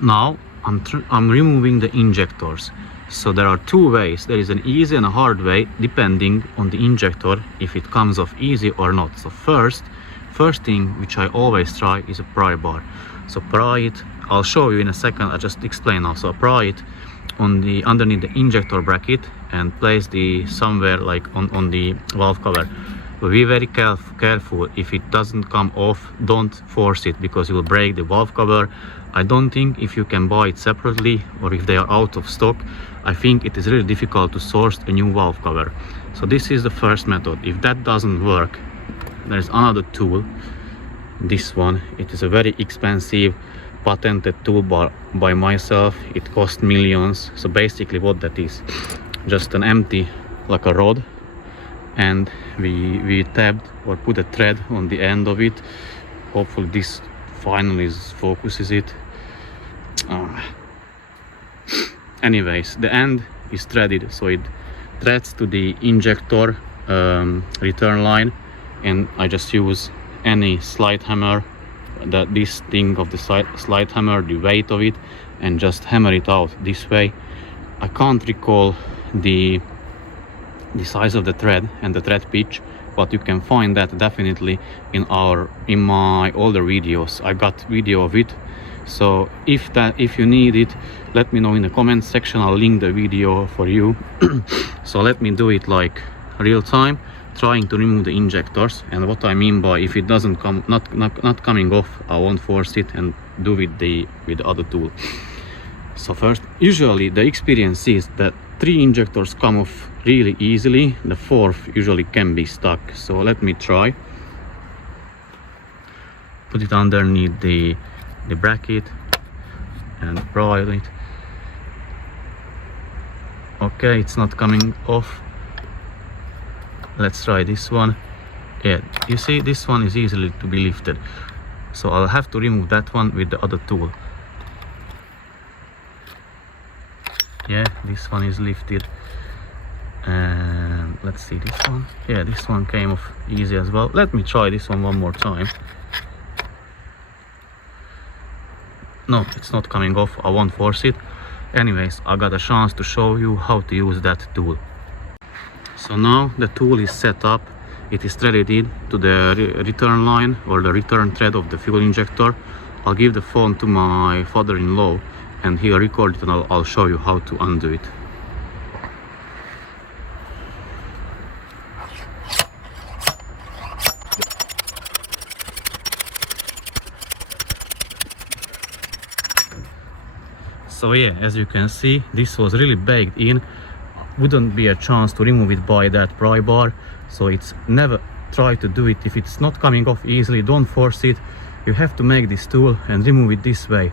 Now I'm removing the injectors. So there are two ways. There is an easy and a hard way depending on the injector if it comes off easy or not. So first thing which I always try is a pry bar. So pry it, I'll show you in a second, I just explain now. So pry it on the underneath the injector bracket and place the somewhere like on the valve cover. But be very careful. If it doesn't come off, don't force it because you will break the valve cover. I don't think if you can buy it separately or if they are out of stock, I think it is really difficult to source a new valve cover. So this is the first method. If that doesn't work, there's another tool. This one, it is a very expensive patented tool by myself. It cost millions. So basically what that is, just an empty like a rod, and we tabbed or put a thread on the end of it. Hopefully this finally focuses it. Anyways, the end is threaded, so it threads to the injector return line, and I just use any slide hammer, this thing of the slide hammer, the weight of it, and just hammer it out this way. I can't recall the size of the thread and the thread pitch, but you can find that definitely in my older videos. I got video of it. So if you need it, let me know in the comments section. I'll link the video for you. So let me do it like real time, trying to remove the injectors. And what I mean by if it doesn't come, not coming off, I won't force it and do with the other tool. So first, usually the experience is that 3 injectors come off really easily. The 4th usually can be stuck. So let me try. Put it underneath the bracket and pry it. Okay, it's not coming off. Let's try this one. Yeah, you see, this one is easily to be lifted. So I'll have to remove that one with the other tool. Yeah, this one is lifted. And let's see this one. Yeah, this one came off easy as well. Let me try this one more time. No, it's not coming off. I won't force it. Anyways, I got a chance to show you how to use that tool. So now the tool is set up. It is threaded to the return line or the return thread of the fuel injector. I'll give the phone to my father-in-law and he'll record it, and I'll show you how to undo it. So yeah, as you can see, this was really baked in. Wouldn't be a chance to remove it by that pry bar. So it's never try to do it if it's not coming off easily. Don't force it. You have to make this tool and remove it this way.